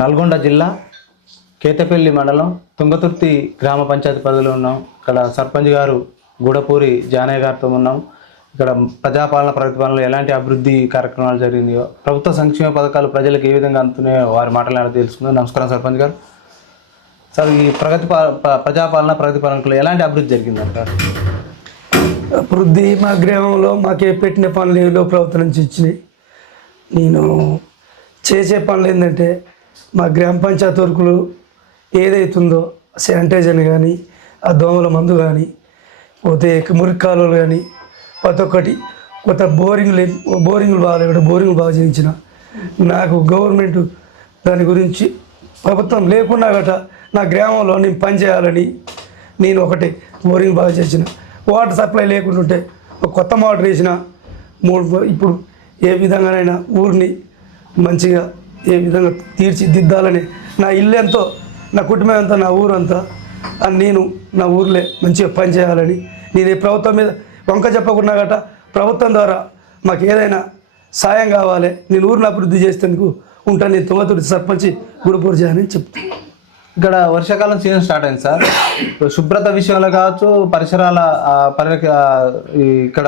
నల్గొండ జిల్లా కేతపల్లి మండలం తుంగతుర్తి గ్రామ పంచాయతీ పరిధిలో ఉన్నాం. ఇక్కడ సర్పంచ్ గారు గూడపూరి జానయ్య గారితో ఉన్నాం. ఇక్కడ ప్రజాపాలన ప్రతిపాలనలో ఎలాంటి అభివృద్ధి కార్యక్రమాలు జరిగిందో, ప్రభుత్వ సంక్షేమ పథకాలు ప్రజలకు ఏ విధంగా అందుతున్నాయో వారి మాటలు తెలుసుకుందాం. నమస్కారం సర్పంచ్ గారు. సార్, ఈ ప్రజాపాలన ప్రతిపాలనలో ఎలాంటి అభివృద్ధి జరిగిందంటారు? అభివృద్ధి మా గ్రామంలో మాకే పెట్టిన పనులు ఏదో ప్రభుత్వం నుంచి ఇచ్చినాయి. నేను చేసే పనులు ఏంటంటే మా గ్రామ పంచాయతీ వర్కులు ఏదైతుందో శానిటైజర్ కానీ, ఆ దోమల మందు కానీ, పోతే మురికి కాలువలు కానీ, ప్రతి ఒక్కటి కొత్త బోరింగ్లు బాగా చేయించిన. నాకు గవర్నమెంట్ దాని గురించి ప్రభుత్వం లేకున్నా గట నా గ్రామంలో నేను పని చేయాలని నేను ఒకటి బోరింగ్ బాగా చేసిన. వాటర్ సప్లై లేకుంటుంటే ఒక కొత్త మోటార్ వేసిన. ఇప్పుడు ఏ విధంగానైనా ఊరిని మంచిగా ఏ విధంగా తీర్చిదిద్దాలని నా ఇల్లు ఎంతో, నా కుటుంబం అంతా, నా ఊరంతా అని నేను నా ఊర్లే మంచిగా పని చేయాలని నేను ఈ ప్రభుత్వం మీద వంక చెప్పకుండా గట ప్రభుత్వం ద్వారా మాకు ఏదైనా సాయం కావాలి, నేను ఊరిని అభివృద్ధి చేసేందుకు ఉంటాను. నేను తుంగతుర్తి సర్పంచ్ గూడపూరి జానయ్య చెప్తాను. ఇక్కడ వర్షాకాలం సీజన్ స్టార్ట్ అయింది సార్. శుభ్రత విషయంలో కావచ్చు, పరిసరాల ఇక్కడ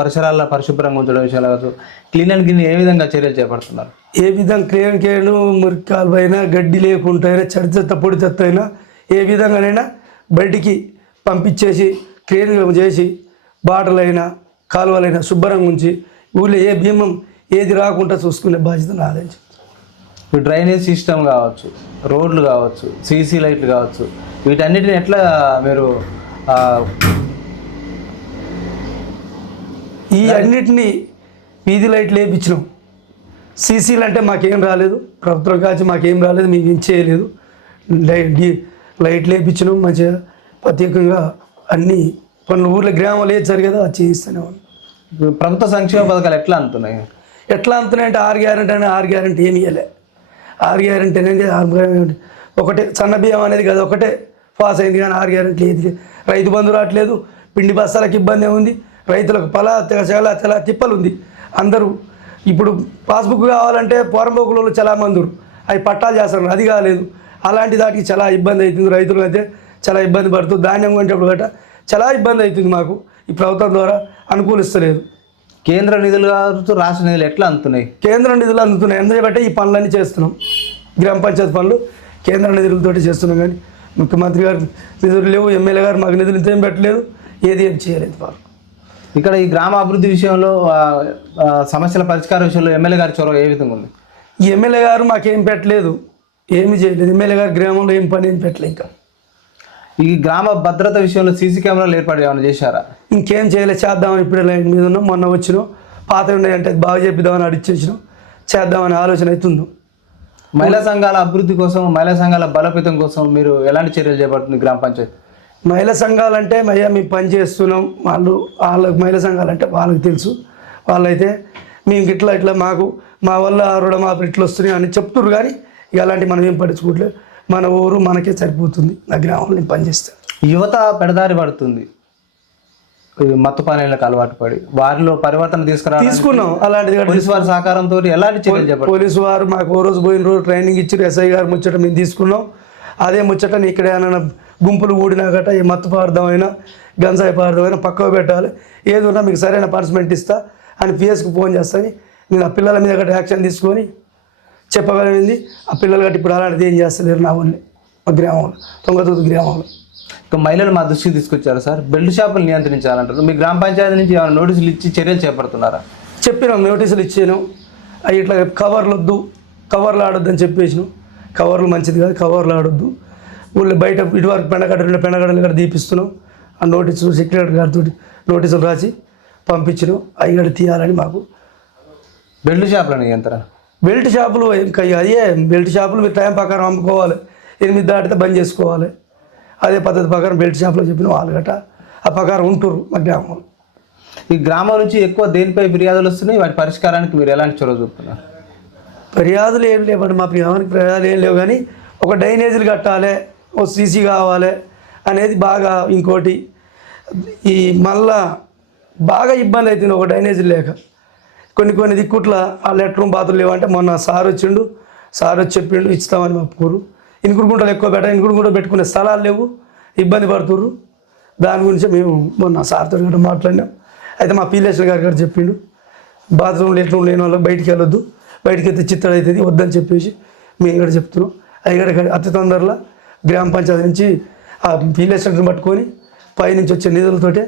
పరిసరాల పరిశుభ్రంగా ఉంచడం విషయంలో కావచ్చు, క్లీన్ అండ్ గ్రీన్ ఏ విధంగా చర్యలు చేపడుతున్నారు? ఏ విధంగా క్లీన్ మురికాలు అయినా, గడ్డి లేకుండా అయినా, చెత్త పొడి చెత్త అయినా ఏ విధంగానైనా బయటికి పంపించేసి క్లీన్ చేసి బాటలు అయినా కాలువలైనా శుభ్రంగా ఉంచి ఊళ్ళో ఏ భీమం ఏది రాకుండా చూసుకునే బాధ్యత నాదే. డ్రైనేజ్ సిస్టమ్ కావచ్చు, రోడ్లు కావచ్చు, సీసీ లైట్లు కావచ్చు, వీటన్నిటిని ఎట్లా మీరు ఈ అన్నిటినీ వీధి లైట్లు వేయించినాం. సీసీలు అంటే మాకేం రాలేదు, ప్రభుత్వం కాచి మాకేం రాలేదు, మేము ఏం చేయలేదు. లైట్లు వేయించినాం మంచిగా. ప్రత్యేకంగా అన్ని పనులు ఊర్లో గ్రామాలు ఏది జరిగేదో అది చేయిస్తూనే ఉన్నాం. ప్రభుత్వ సంక్షేమ పథకాలు ఎట్లా అందుతున్నాయి? ఎట్లా అందుతున్నాయంటే 6 గ్యారెంటీ అని 6 గ్యారెంటీ ఏమి ఇవ్వలే. 6 గ్యారెంటీ అనేది ఒకటే సన్న బియ్యం అనేది కదా ఒకటే పాస్ అయింది, కానీ 6 గ్యారెంటీ ఏది. రైతు బంధు రావట్లేదు, పిండి బస్తాలకు ఇబ్బంది ఉంది, రైతులకు చాలా తిప్పలు ఉంది. అందరూ ఇప్పుడు పాస్బుక్ కావాలంటే పోరంబోకులలో చాలా మందురు అవి పట్టాలు చేస్తున్నారు, అది కాలేదు. అలాంటి దాటికి చాలా ఇబ్బంది అవుతుంది. రైతులు అయితే చాలా ఇబ్బంది పడుతుంది. ధాన్యం కొనేటప్పుడు గట్రా చాలా ఇబ్బంది అవుతుంది. మాకు ఈ ప్రభుత్వం ద్వారా అనుకూలిస్తలేదు. కేంద్ర నిధులు కావచ్చు, రాష్ట్ర నిధులు ఎట్లా అందుతున్నాయి? కేంద్ర నిధులు అందుతున్నాయి, ఎందుకంటే ఈ పనులన్నీ చేస్తున్నాం. గ్రామ పంచాయతీ పనులు కేంద్ర నిధులతోటి చేస్తున్నాం, కానీ ముఖ్యమంత్రి గారు నిధులు లేవు, ఎమ్మెల్యే గారు మాకు నిధులు ఏం పెట్టలేదు, ఏం చేయలేదు. వాళ్ళు ఇక్కడ ఈ గ్రామ అభివృద్ధి విషయంలో, సమస్యల పరిష్కార విషయంలో ఎమ్మెల్యే గారి చొరవ ఏ విధంగా ఉంది? ఈ ఎమ్మెల్యే గారు మాకేం పెట్టలేదు, ఏమి చేయలేదు. ఎమ్మెల్యే గారు గ్రామంలో ఏం పని ఏం పెట్టలేదు. ఇంకా ఈ గ్రామ భద్రత విషయంలో సీసీ కెమెరాలు ఏర్పాటు ఏమైనా చేశారా? ఇంకేం చేయలేదు, చేద్దామని ఇప్పుడే లైన్ మీద ఉన్నాం. మొన్న వచ్చినాం, పాత ఉన్నాయంటే బాగా చెప్పిద్దామని అడిచేసినాం, చేద్దామని ఆలోచన అవుతుంది. మహిళా సంఘాల అభివృద్ధి కోసం, మహిళా సంఘాల బలోపేతం కోసం మీరు ఎలాంటి చర్యలు చేపడుతుంది గ్రామ పంచాయతీ? మహిళా సంఘాలంటే మేము పని చేస్తున్నాం. వాళ్ళకి మహిళా సంఘాలంటే వాళ్ళకి తెలుసు. వాళ్ళైతే మేము ఇట్లా మాకు మా వల్ల రుణమాఫీ ఇట్లా వస్తున్నాయి అని చెప్తున్నారు, కానీ ఇక అలాంటివి మనం ఏం పట్టించుకోవట్లేదు. మన ఊరు మనకే సరిపోతుంది. నా గ్రామంలో పనిచేస్తాను. యువత పెడదారి పడుతుంది, మత్తు పానీయాలకు అలవాటు పడి వారిలో పరివర్తన తీసుకున్నాం. అలాంటిది పోలీసు వారి సహకారంతో ఎలాంటి చర్యలు చెప్పారు? పోలీసు వారు మాకు ఓ రోజు పోయిన రోజు ట్రైనింగ్ ఇచ్చి ఎస్ఐ గారు ముచ్చట మేము తీసుకున్నాం. అదే ముచ్చటని ఇక్కడ ఏమైనా గుంపులు కూడినా గట్రా ఈ మత్తు పార్థమైనా గంజాయి పార్థమైనా పక్కకు పెట్టాలి, ఏది ఉన్నా మీకు సరైన పనిష్మెంట్ ఇస్తా అని పిఎస్కి ఫోన్ చేస్తాను. నేను ఆ పిల్లల మీద గట్రా యాక్షన్ తీసుకొని చెప్పగలిగింది. ఆ పిల్లలు గట్టి ఇప్పుడు అలాంటిది ఏం చేస్తలేరు నా వాళ్ళే మా గ్రామంలో, తుంగతుర్తి గ్రామంలో. ఇంకా మహిళలు మా దృష్టికి తీసుకొచ్చారు సార్, బెల్ట్ షాపులు నియంత్రించాలంటారు. మీ గ్రామ పంచాయతీ నుంచి ఏమైనా నోటీసులు ఇచ్చి చర్యలు చేపడుతున్నారా? చెప్పినాం, నోటీసులు ఇచ్చాను. అవి ఇట్లా కవర్లు వద్దు, కవర్లు ఆడొద్దు అని చెప్పేసినాం. కవర్లు మంచిది కాదు, కవర్లు ఆడొద్దు. ఊళ్ళో బయట ఇటువరకు పెండగడ్డలు కూడా దీపిస్తున్నాం. ఆ నోటీసులు సెక్రటరీ గారితో నోటీసులు రాసి పంపించినాం. అవి కూడా తీయాలని మాకు. బెల్ట్ షాపులు నియంత్రణ, బెల్ట్ షాపులు ఇంకా అయ్యే బెల్ట్ షాపులు మీరు టైం ప్రకారం అమ్ముకోవాలి, 8 దాటితే బంద్ చేసుకోవాలి. అదే పద్ధతి ప్రకారం బెల్ట్ షాప్లో చెప్పిన వాళ్ళు గట్రా ఆ ప్రకారం ఉంటున్నారు మా గ్రామంలో. ఈ గ్రామం నుంచి ఎక్కువ దేనిపై ఫిర్యాదులు వస్తున్నాయి, వాటి పరిష్కారానికి మీరు ఎలాంటి చొరవ చూపుతున్నారు? ఫిర్యాదులు ఏం లేవండి, మా గ్రామానికి ఫిర్యాదులు ఏం లేవు, కానీ ఒక డ్రైనేజీలు కట్టాలి, ఓ సీసీ కావాలి అనేది బాగా. ఇంకోటి ఈ మళ్ళా బాగా ఇబ్బంది అవుతుంది ఒక డ్రైనేజీ లేక. కొన్ని దిక్కుట్ల ఆ లెట్రూమ్ బాత్రూమ్ లేవంటే మొన్న సార్ వచ్చిండు, సార్ వచ్చి చెప్పిండు ఇస్తామని ఒప్పుకోరు. ఇనుకుడు గుంటలు ఎక్కువ ఇనుకుడు గుంట పెట్టుకునే స్థలాలు లేవు, ఇబ్బంది పడుతుర్రు. దాని గురించి మేము మొన్న సార్తో కూడా మాట్లాడినాం. అయితే మా పీలేశ్వర గారు కూడా చెప్పిండు బాత్రూమ్లు ఎట్లా లేని వాళ్ళకి బయటికి వెళ్ళొద్దు, బయటికి వెళ్తే చిత్తడి అవుతుంది వద్దని చెప్పేసి మేము కూడా చెప్తున్నాం. అది కూడా అతి తొందరలో గ్రామ పంచాయతీ నుంచి ఆ పీలేశ్వరిని పట్టుకొని పైనుంచి వచ్చే నిధులతోటే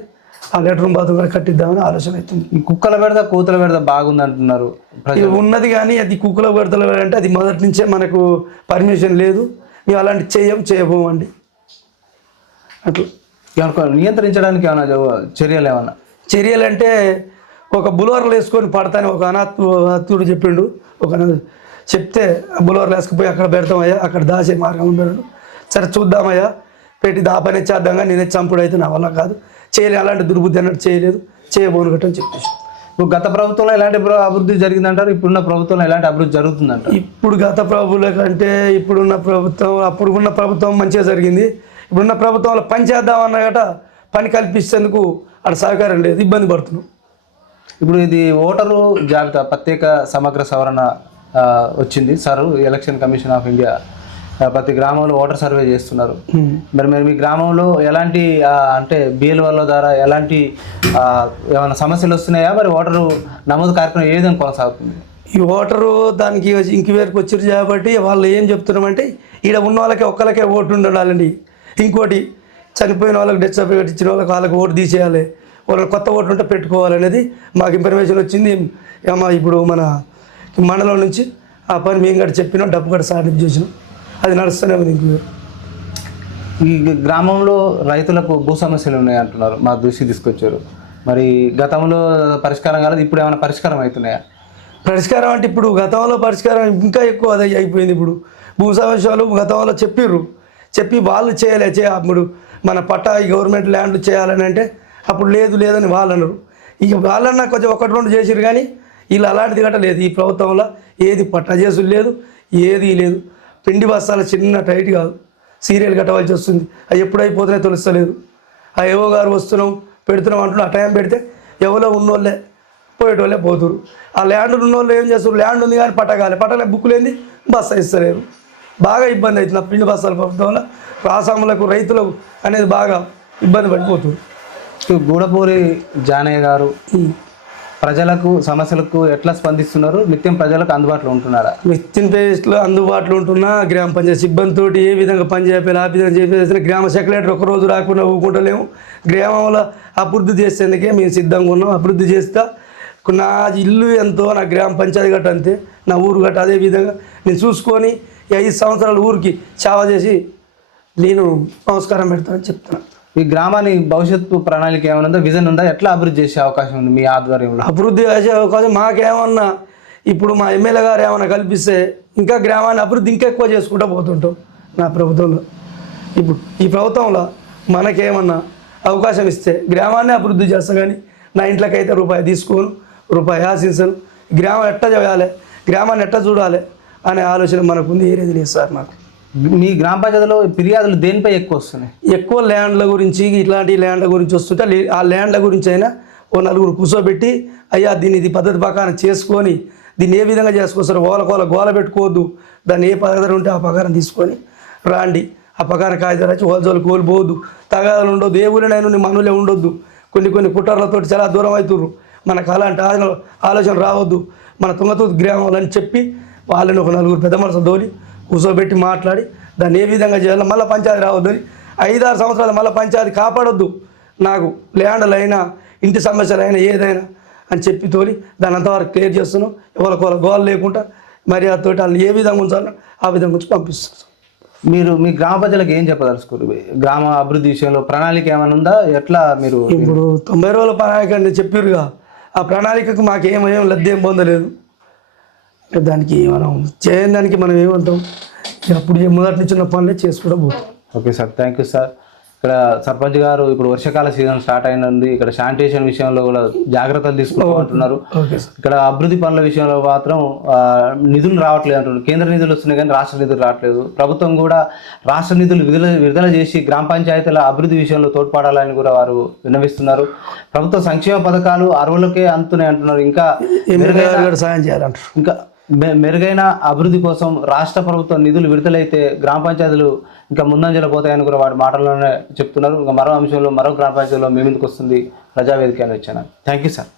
ఆ లెటర్ బాత్రూమ్ కూడా కట్టిద్దామని ఆలోచన అవుతుంది. ఈ కుక్కల బెడద కూతుల బెడద బాగుంది అంటున్నారు. ఇది ఉన్నది కానీ అది కుక్కల బెడతలు అంటే అది మొదటి నుంచే మనకు పర్మిషన్ లేదు, మేము అలాంటి చేయబోమండి. అట్లా ఏమన్నా నియంత్రించడానికి ఏమైనా చర్యలు ఏమన్నా? చర్యలు అంటే ఒక బులోవర్లు వేసుకొని పడతాని ఒక అనాథుడు చెప్పిండు. చెప్తే బులోవర్లు వేసుకుపోయి అక్కడ పెడతామయ్యా, అక్కడ దాచే మార్గం ఉన్నాడు. సరే చూద్దామయ్యా, పెట్టి దాపనే చేద్దాంగా, నేనే చంపుడు అయితే నా వల్ల కాదు, చేయలేదు, అలాంటి దుర్బుద్ధి అన్నట్టు చేయబోను గట్టని చెప్పేసి. ఇప్పుడు గత ప్రభుత్వంలో ఎలాంటి అభివృద్ధి జరిగిందంటారు, ఇప్పుడున్న ప్రభుత్వంలో ఎలాంటి అభివృద్ధి జరుగుతుందంటారు? ఇప్పుడు గత ప్రభుత్వం కంటే ఇప్పుడున్న ప్రభుత్వం, అప్పుడున్న ప్రభుత్వం మంచిగా జరిగింది. ఇప్పుడున్న ప్రభుత్వంలో పని చేద్దామన్న గట పని కల్పించేందుకు అక్కడ సహకారం లేదు, ఇబ్బంది పడుతున్నాం. ఇప్పుడు ఇది ఓటరు జాబితా ప్రత్యేక సమగ్ర సవరణ వచ్చింది sir. Election commission of India ప్రతి గ్రామంలో ఓటర్ సర్వే చేస్తున్నారు. మరి మీ గ్రామంలో ఎలాంటి అంటే BLO ద్వారా ఎలాంటి ఏమైనా సమస్యలు వస్తున్నాయా? మరి ఓటరు నమోదు కార్యక్రమం ఏ విధంగా కొనసాగుతుంది? ఈ ఓటరు దానికి ఇంక్వైరీకి వచ్చారు కాబట్టి వాళ్ళు ఏం చెప్తున్నామంటే ఈడ ఉన్న వాళ్ళకి ఒక్కరికే ఓటు ఉండాలండి. ఇంకోటి చనిపోయిన వాళ్ళకి డెత్ సర్టిఫికేట్ ఇచ్చిన వాళ్ళకి ఓటు తీసేయాలి, వాళ్ళకి కొత్త ఓట్లు ఉంటే పెట్టుకోవాలనేది మాకు ఇన్ఫర్మేషన్ వచ్చింది. ఇప్పుడు మన మండలం నుంచి ఆ పని మేము కూడా చెప్పినాం, డబ్బు కూడా సాటింపు చేసినాం, అది నడుస్తూనే ఉంది. ఈ గ్రామంలో రైతులకు భూ సమస్యలు ఉన్నాయి అంటున్నారు, మా దృష్టికి తీసుకొచ్చారు. మరి గతంలో పరిష్కారం కాలేదు, ఇప్పుడు ఏమైనా పరిష్కారం అవుతున్నాయా? పరిష్కారం అంటే ఇప్పుడు గతంలో పరిష్కారం ఇంకా ఎక్కువ అది అయిపోయింది. ఇప్పుడు భూ సమస్యలు గతంలో చెప్పి వాళ్ళు అప్పుడు మన పట్టా ఈ గవర్నమెంట్ ల్యాండ్ చేయాలని అంటే అప్పుడు లేదని వాళ్ళు అన్నారు. ఇక వాళ్ళన్నా కొంచెం ఒకటి రెండు చేసిరు కానీ వీళ్ళు అలాంటిది గట్ట లేదు. ఈ ప్రభుత్వంలో ఏది పట్టా చేసులు లేదు, ఏది లేదు. పిండి బస్తాలు చిన్న టైట్ కాదు, సీరియల్ కట్టవలసి వస్తుంది. అవి ఎప్పుడు అయిపోతున్నాయో తెలుస్తలేదు. ఆ ఏవో గారు వస్తున్నాం పెడుతున్నాం అంటున్నాం, ఆ టైం పెడితే ఎవరో ఉన్నోళ్ళే పోయేటోళ్ళే పోతురు. ఆ ల్యాండ్ ఉన్నోళ్ళు ఏం చేస్తారు, ల్యాండ్ ఉంది కానీ పట్టగాలి బుక్ లేని బస్తా ఇస్తలేరు. బాగా ఇబ్బంది అవుతుంది పిండి బస్తాల ప్రభుత్వంలో. రాసాములకు రైతులకు అనేది బాగా ఇబ్బంది పడిపోతుంది. గూడపూరి జానయ్య గారు ప్రజలకు సమస్యలకు ఎట్లా స్పందిస్తున్నారు? నిత్యం ప్రజలకు అందుబాటులో ఉంటున్నారా? విత్ ఇన్ ప్లేస్లో అందుబాటులో ఉంటున్నా. గ్రామ పంచాయతీ సిబ్బందితో ఏ విధంగా పని చేయాలి, ఆ విధంగా చేసిన గ్రామ సెక్రటరీ ఒకరోజు రాకుండా ఊకుంటలేము. గ్రామంలో అభివృద్ధి చేసేందుకే మేము సిద్ధంగా ఉన్నాం. అభివృద్ధి చేస్తా. నా ఇల్లు ఎంతో నా గ్రామ పంచాయతీ గట్ట అంతే, నా ఊరు గట్ట అదే విధంగా నేను చూసుకొని 5 సంవత్సరాల ఊరికి సేవ చేసి నేను నమస్కారం పెడతానని చెప్తున్నాను. ఈ గ్రామాన్ని భవిష్యత్తు ప్రణాళిక ఏమైనా ఉందా, విజన్ ఉందా? ఎట్లా అభివృద్ధి చేసే అవకాశం ఉంది మీ ఆధ్వర్యంలో? అభివృద్ధి చేసే అవకాశం మాకేమన్నా ఇప్పుడు మా ఎమ్మెల్యే గారు ఏమన్నా కల్పిస్తే ఇంకా గ్రామాన్ని అభివృద్ధి ఇంకా ఎక్కువ చేసుకుంటూ పోతుంటాం. నా ప్రభుత్వంలో ఇప్పుడు ఈ ప్రభుత్వంలో మనకేమన్నా అవకాశం ఇస్తే గ్రామాన్ని అభివృద్ధి చేస్తా. కానీ నా ఇంట్లోకైతే రూపాయి తీసుకోను, రూపాయి ఆశించను. గ్రామం ఎట్లా చేయాలి, గ్రామాన్ని ఎట్లా చూడాలి అనే ఆలోచన మనకుంది. ఏరేది లేదు సార్ నాకు. మీ గ్రామ పంచాయతీలో ఫిర్యాదులు దేనిపై ఎక్కువ వస్తున్నాయి? ఎక్కువ ల్యాండ్ల గురించి, ఇట్లాంటి ల్యాండ్ల గురించి వస్తుంటే ఆ ల్యాండ్ల గురించి అయినా ఓ నలుగురు కూర్చోబెట్టి అయ్యా దీన్ని ఇది పద్ధతి ప్రకారం చేసుకొని దీన్ని ఏ విధంగా చేసుకొస్తారు, గోల పెట్టుకోవద్దు, దాన్ని ఏ పద్ధతి ఉంటే ఆ ప్రకారం తీసుకొని రాండి. ఆ ప్రకారం కాగితాలు వచ్చి హోల్జోలు కోల్పోవద్దు, తగాదాలు ఉండొద్దు, ఏ ఊరినైనా మనలే ఉండొద్దు. కొన్ని కుట్రలతో చాలా దూరం అవుతుర్రు. మనకు అలాంటి ఆలోచన రావద్దు. మన తుంగతుర్తి గ్రామంలో అని చెప్పి వాళ్ళని ఒక నలుగురు పెద్ద మనసు తోలి కూర్చోబెట్టి మాట్లాడి దాన్ని ఏ విధంగా చేయాలో, మళ్ళీ పంచాయతీ రావద్దని 5-6 సంవత్సరాలు మళ్ళీ పంచాయతీ కాపాడొద్దు, నాకు ల్యాండ్లు అయినా ఇంటి సమస్యలు అయినా ఏదైనా అని చెప్పి తోలి దాన్ని అంతవరకు క్లియర్ చేస్తున్నాం. ఎవరికి గోల్ లేకుండా మర్యాదతో వాళ్ళని ఏ విధంగా ఉంచాలో ఆ విధంగా ఉంచి పంపిస్తున్నాం. మీరు మీ గ్రామ ప్రజలకు ఏం చెప్పదలుచుకోరు? గ్రామ అభివృద్ధి విషయంలో ప్రణాళిక ఏమైనా ఉందా? ఎట్లా మీరు ఇప్పుడు 90 రోజుల ప్రణాళిక అని చెప్పారుగా, ఆ ప్రణాళికకు మాకేం లబ్ధి ఏం పొందలేదు. దానికి మనం చేయని దానికి మనం ఏమంటాం, అప్పుడు మొదటి నుంచి ఉన్న పనులే చేసుకుంటూ పోతాం. Okay sir, thank you sir. ఇక్కడ సర్పంచ్ గారు ఇప్పుడు వర్షాకాల సీజన్ స్టార్ట్ అయినది, ఇక్కడ శానిటేషన్ విషయంలో కూడా జాగ్రత్తలు తీసుకుంటున్నారు. ఇక్కడ అభివృద్ధి పనుల విషయంలో మాత్రం నిధులు రావట్లేదు అంటున్నారు. కేంద్ర నిధులు వస్తున్నాయి కానీ రాష్ట్ర నిధులు రావట్లేదు. ప్రభుత్వం కూడా రాష్ట్ర నిధులు విడుదల చేసి గ్రామ పంచాయతీల అభివృద్ధి విషయంలో తోడ్పడాలని కూడా వారు విన్నవిస్తున్నారు. ప్రభుత్వ సంక్షేమ పథకాలు అర్హులకే అందుతున్నాయి అంటున్నారు. ఇంకా సాయం చేయాలంటారు. ఇంకా మెరుగైన అభివృద్ధి కోసం రాష్ట్ర ప్రభుత్వం నిధులు విడుదలైతే గ్రామ పంచాయతీలు ఇంకా ముందంజలో పోతాయని కూడా వాడి మాటల్లోనే చెప్తున్నారు. ఇంకా మరో అంశంలో మరో గ్రామ పంచాయతీలో మీ ముందుకు వస్తుంది ప్రజావేదిక అని వచ్చాను. Thank you sir.